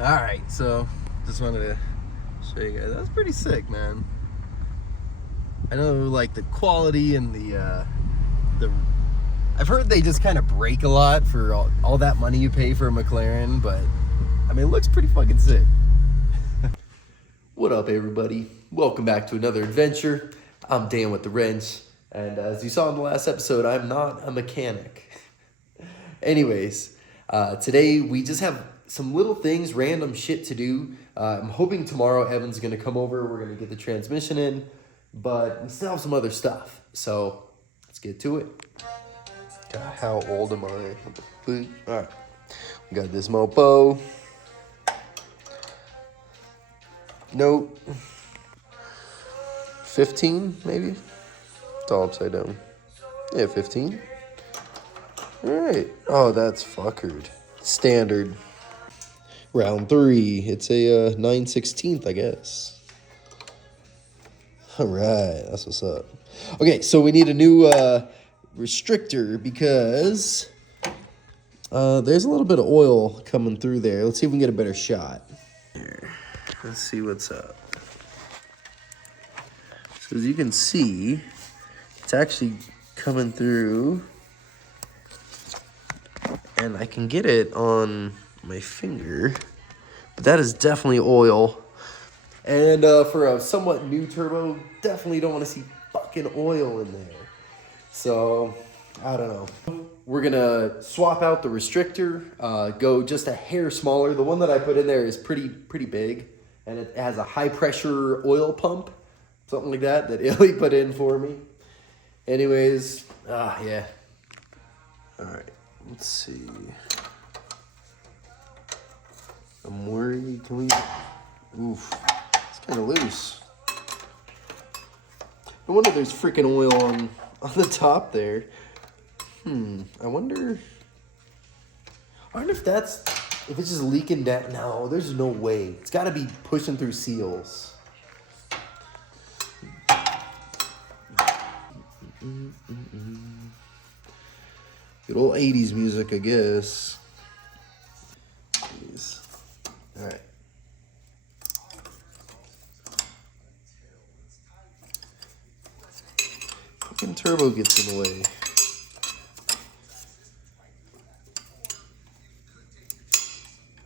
Alright, so just wanted to show you guys. That was pretty sick, man. I know like the quality and the I've heard they just kind of break a lot for all that money you pay for a McLaren, but I mean it looks pretty fucking sick. What up, everybody? Welcome back to another adventure. I'm Dan with the wrench, and as you saw in the last episode, I'm not a mechanic. Anyways, today we just have some little things, random shit to do. I'm hoping tomorrow Evan's gonna come over. We're gonna get the transmission in, but we still have some other stuff. So let's get to it. God, how old am I? All right, we got this mopo. Nope. 15 maybe. It's all upside down. Yeah, 15. All right. Oh, that's fuckered. Standard. Round 3. It's a 9/16, I guess. All right. That's what's up. Okay, so we need a new restrictor because there's a little bit of oil coming through there. Let's see if we can get a better shot. Here. Let's see what's up. So as you can see, it's actually coming through. And I can get it on my finger, but that is definitely oil. And for a somewhat new turbo, definitely don't want to see fucking oil in there. So, I don't know. We're gonna swap out the restrictor, go just a hair smaller. The one that I put in there is pretty big, and it has a high pressure oil pump, something like that Illy put in for me. Anyways, yeah. All right. Let's see. I'm worried. Can we? Oof. It's kind of loose. No wonder there's freaking oil on the top there. I wonder if if it's just leaking down. No, there's no way. It's got to be pushing through seals. Good old 80s music, I guess. Jeez. All right. Fucking turbo gets in the way.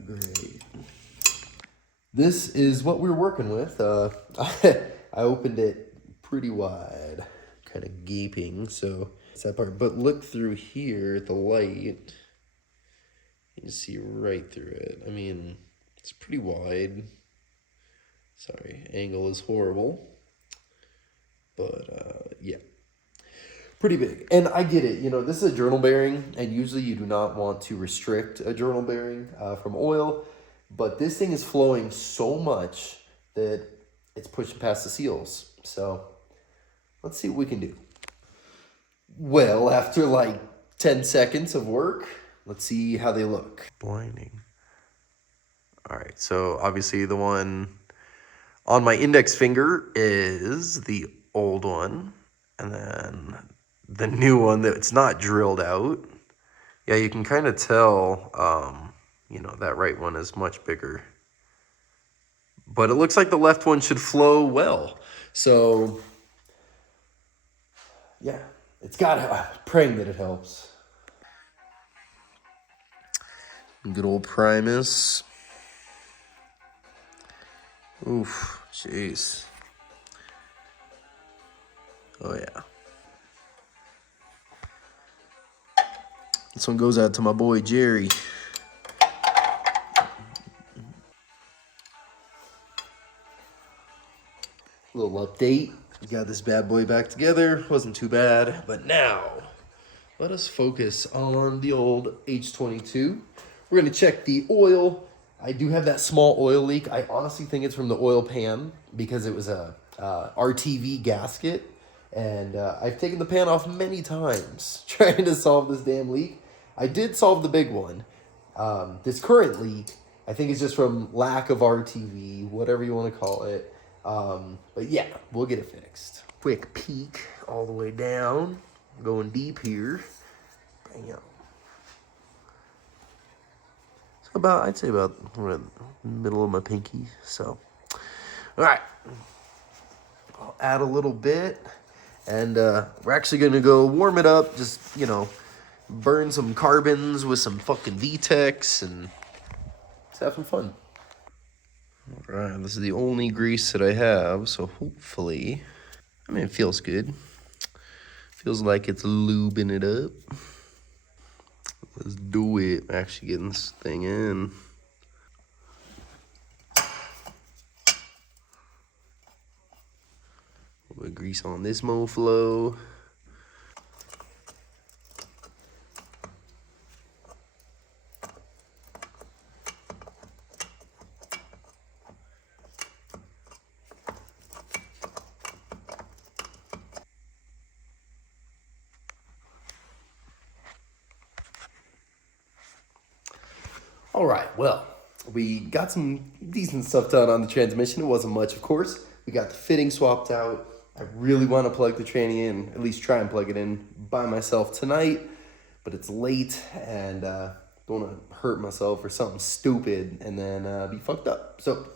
Great. This is what we're working with. I opened it pretty wide, kind of gaping, so it's that part. But look through here at the light. You can see right through it. I mean, it's pretty wide. Sorry, angle is horrible. But, yeah. Pretty big. And I get it. You know, this is a journal bearing, and usually you do not want to restrict a journal bearing from oil. But this thing is flowing so much that it's pushing past the seals. So, let's see what we can do. Well, after like 10 seconds of work, let's see how they look. Blinding. All right, so obviously the one on my index finger is the old one. And then the new one that's not drilled out. Yeah, you can kind of tell, you know, that right one is much bigger. But it looks like the left one should flow well. So, yeah. It's got to, I'm praying that it helps. Good old Primus. Oof, jeez. Oh, yeah. This one goes out to my boy, Jerry. Little update. We got this bad boy back together. Wasn't too bad. But now, let us focus on the old H22. We're going to check the oil. I do have that small oil leak. I honestly think it's from the oil pan because it was a RTV gasket. And I've taken the pan off many times trying to solve this damn leak. I did solve the big one. This current leak, I think, is just from lack of RTV, whatever you want to call it. But yeah, we'll get it fixed. Quick peek all the way down. Going deep here. Bam. So about, I'd say about right in the middle of my pinky. So, all right, I'll add a little bit, and we're actually gonna go warm it up. Just burn some carbons with some fucking VTEX and let's have some fun. All right, this is the only grease that I have, so hopefully, I mean, it feels good. Feels like it's lubing it up. Let's do it. Actually getting this thing in. A little bit of grease on this moflo. All right, well, we got some decent stuff done on the transmission. It wasn't much, of course. We got the fitting swapped out. I really want to plug the tranny in, at least try and plug it in by myself tonight, but it's late and don't want to hurt myself or something stupid and then be fucked up. So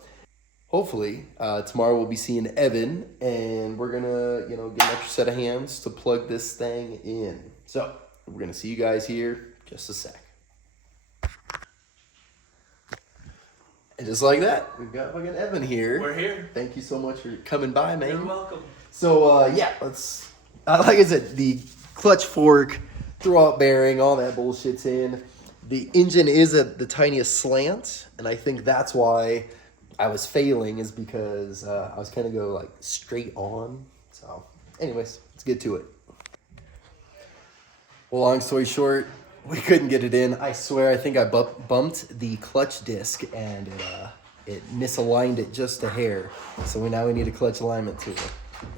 hopefully tomorrow we'll be seeing Evan and we're gonna get an extra set of hands to plug this thing in. So we're gonna see you guys here just a sec. And just like that, we've got fucking Evan here. We're here. Thank you so much for coming by, man. You're welcome. So, yeah, let's, like I said, the clutch fork, throwout bearing, all that bullshit's in. The engine is at the tiniest slant, and I think that's why I was failing, is because I was kind of go like straight on. So, anyways, let's get to it. Well, long story short, we couldn't get it in. I swear, I think I bumped the clutch disc and it misaligned it just a hair. So now we need a clutch alignment tool.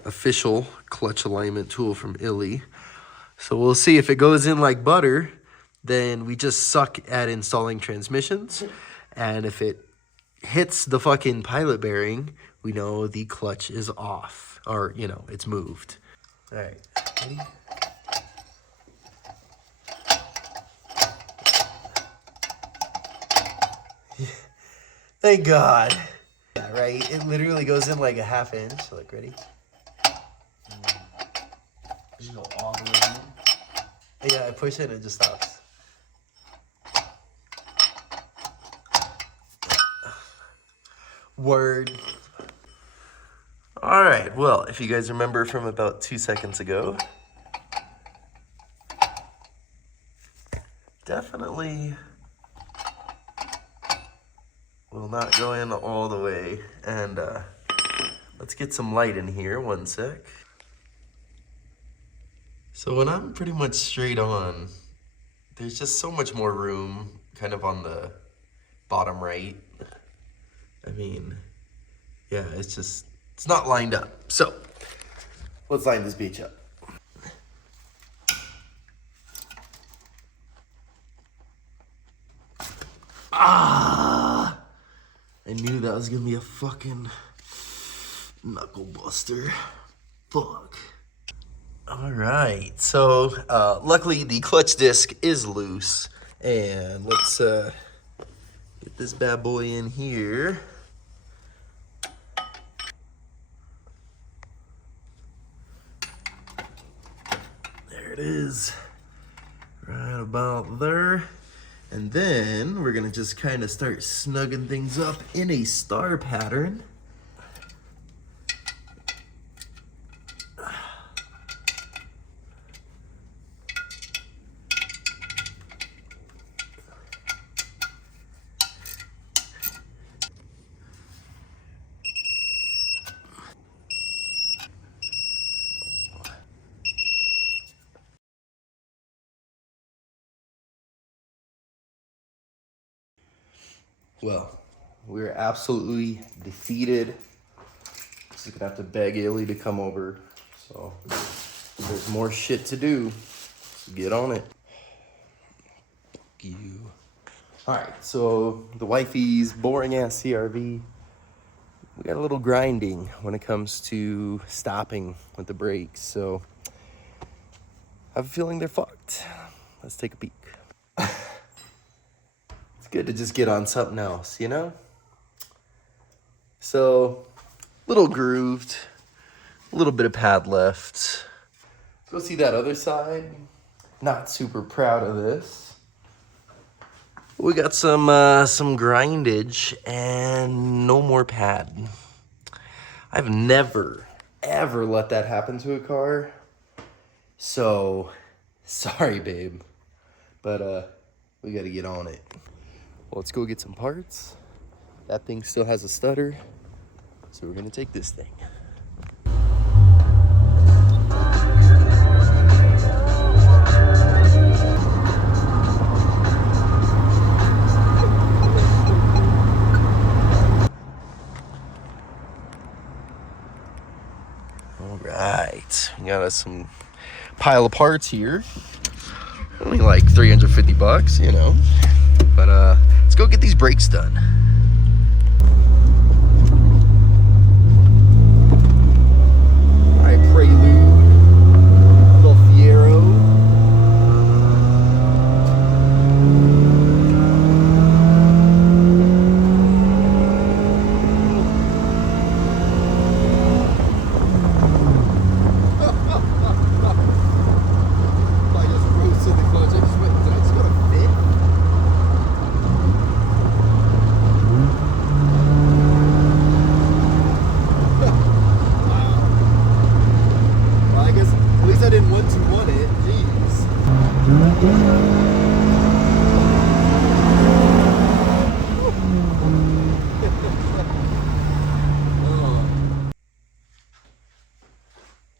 Official clutch alignment tool from Illy. So we'll see if it goes in like butter, then we just suck at installing transmissions. And if it hits the fucking pilot bearing, we know the clutch is off or, it's moved. All right, ready? Thank God. Yeah, right? It literally goes in like a half inch. Like, ready? Just go all the way in. Yeah, I push it and it just stops. Word. All right, well, if you guys remember from about 2 seconds ago, definitely will not go in all the way. And let's get some light in here, 1 sec. So when I'm pretty much straight on, there's just so much more room kind of on the bottom right. I mean, yeah, it's not lined up. So let's line this beach up. I knew that was gonna be a fucking knuckle buster. Fuck. All right, so luckily the clutch disc is loose, and let's get this bad boy in here. There it is, right about there. And then we're gonna just kind of start snugging things up in a star pattern. Well, we're absolutely defeated. Just gonna have to beg Illy to come over. So there's more shit to do. So get on it. Fuck you. All right, so the wifey's boring ass CRV. We got a little grinding when it comes to stopping with the brakes. So I have a feeling they're fucked. Let's take a peek. Let's good to just get on something else, you know? So, little grooved, a little bit of pad left. Go see that other side. Not super proud of this. We got some grindage and no more pad. I've never, ever let that happen to a car. So, sorry, babe. But we gotta get on it. Well, let's go get some parts. That thing still has a stutter. So we're gonna take this thing. All right, we got us some pile of parts here. Only like 350 bucks, you know. But let's go get these brakes done. All right, Prelude, little Fiero. I just roasted the clutch. I just went, did I just go to fit? Wow. Well, I guess at least I didn't want it. Jeez.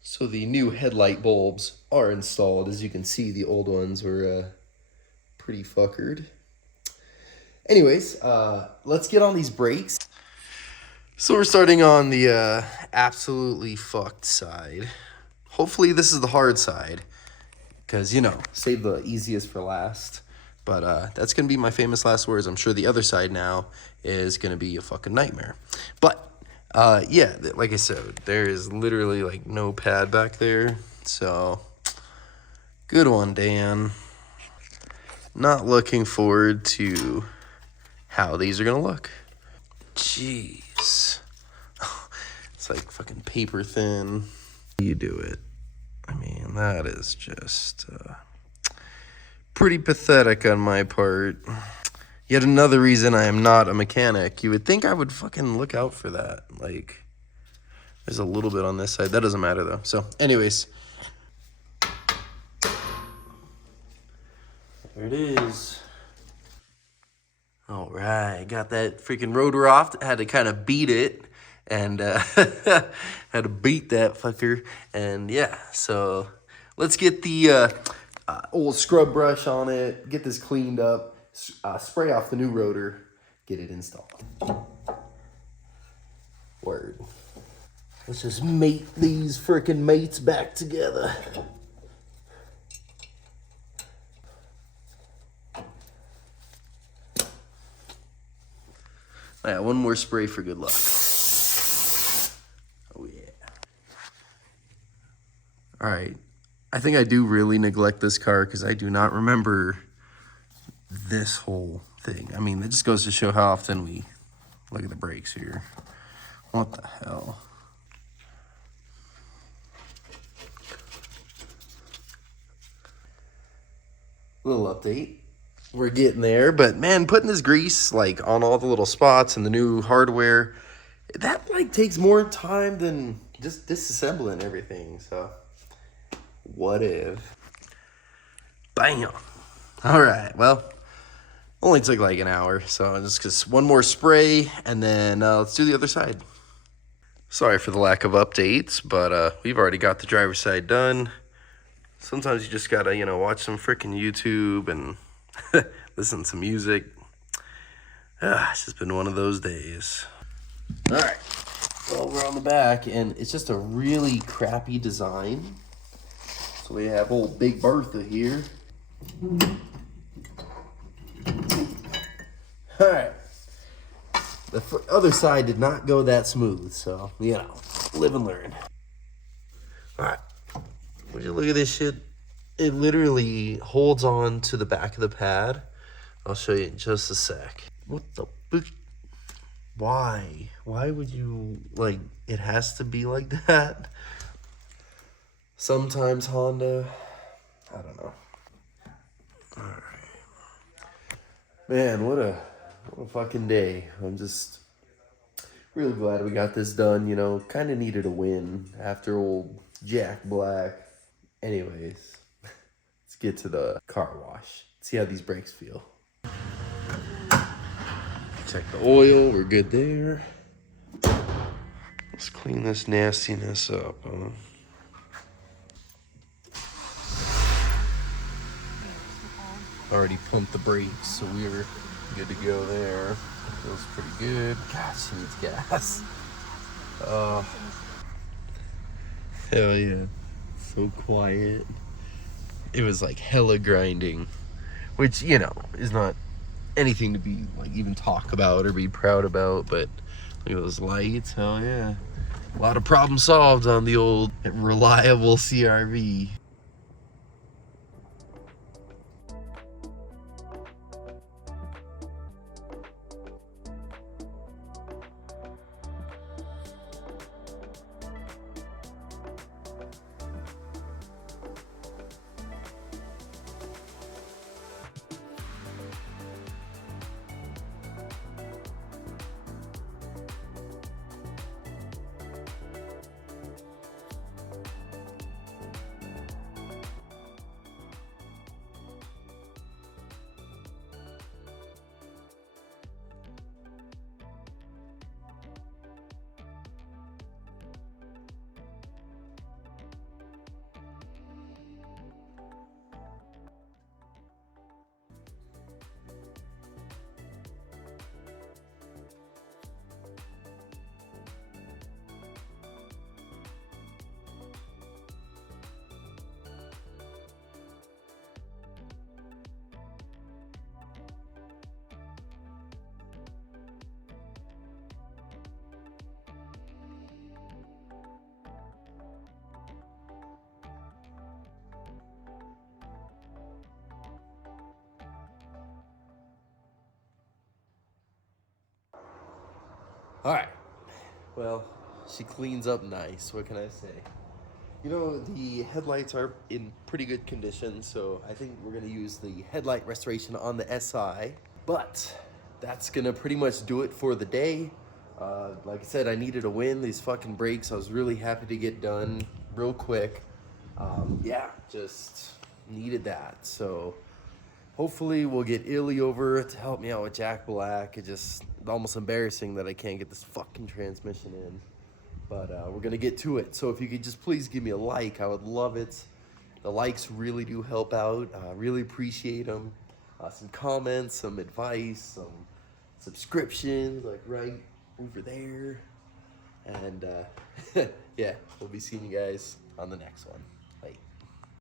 So the new headlight bulbs are installed. As you can see, the old ones were pretty fuckered. Anyways, let's get on these brakes. So we're starting on the absolutely fucked side. Hopefully this is the hard side, because, you know, save the easiest for last. But that's going to be my famous last words. I'm sure the other side now is going to be a fucking nightmare. But, yeah, like I said, there is literally, like, no pad back there. So, good one, Dan. Not looking forward to how these are going to look. Jeez. It's like fucking paper thin. You do it. I mean, that is just pretty pathetic on my part. Yet another reason I am not a mechanic. You would think I would fucking look out for that. Like, there's a little bit on this side. That doesn't matter, though. So, anyways. There it is. All right. Got that freaking rotor off. Had to kind of beat it. And had to beat that fucker. And, yeah. So, let's get the old scrub brush on it. Get this cleaned up. Spray off the new rotor, get it installed. Word. Let's just mate these freaking mates back together. Yeah, one more spray for good luck. Oh yeah. All right. I think I do really neglect this car because I do not remember this whole thing. I mean, it just goes to show how often we look at the brakes here. What the hell? Little update. We're getting there, but man, putting this grease like on all the little spots and the new hardware, that like takes more time than just disassembling everything. So what if? Bam. All right. Well, only took like an hour, so just one more spray, and then let's do the other side. Sorry for the lack of updates, but we've already got the driver's side done. Sometimes you just gotta, you know, watch some freaking YouTube and listen to some music. It's just been one of those days. All right. Well, we're on the back, and it's just a really crappy design. So we have old Big Bertha here. All right. The other side did not go that smooth, so, you know, live and learn. All right. Would you look at this shit? It literally holds on to the back of the pad I'll show you in just a sec. What the fuck? Why? Why would you, like, it has to be like that? Sometimes Honda, I don't know. Alright. Man, what a fucking day. I'm just really glad we got this done, you know. Kind of needed a win after old Jack Black. Anyways, let's get to the car wash. See how these brakes feel. Check the oil, we're good there. Let's clean this nastiness up, huh? Already pumped the brakes, so we were good to go there. Feels pretty good. God, she needs gas. Hell yeah. So quiet. It was like hella grinding, which, you know, is not anything to be like even talk about or be proud about, but look at those lights. Hell yeah. A lot of problems solved on the old reliable CRV. All right. Well, she cleans up nice. What can I say? You know, the headlights are in pretty good condition, so I think we're gonna use the headlight restoration on the SI. But that's gonna pretty much do it for the day. Like I said, I needed a win. These fucking brakes, I was really happy to get done real quick. Yeah, just needed that. So hopefully we'll get Illy over to help me out with Jack Black. It's just almost embarrassing that I can't get this fucking transmission in. But we're going to get to it. So if you could just please give me a like, I would love it. The likes really do help out. Really appreciate them. Some comments, some advice, some subscriptions, like right over there. And yeah, we'll be seeing you guys on the next one.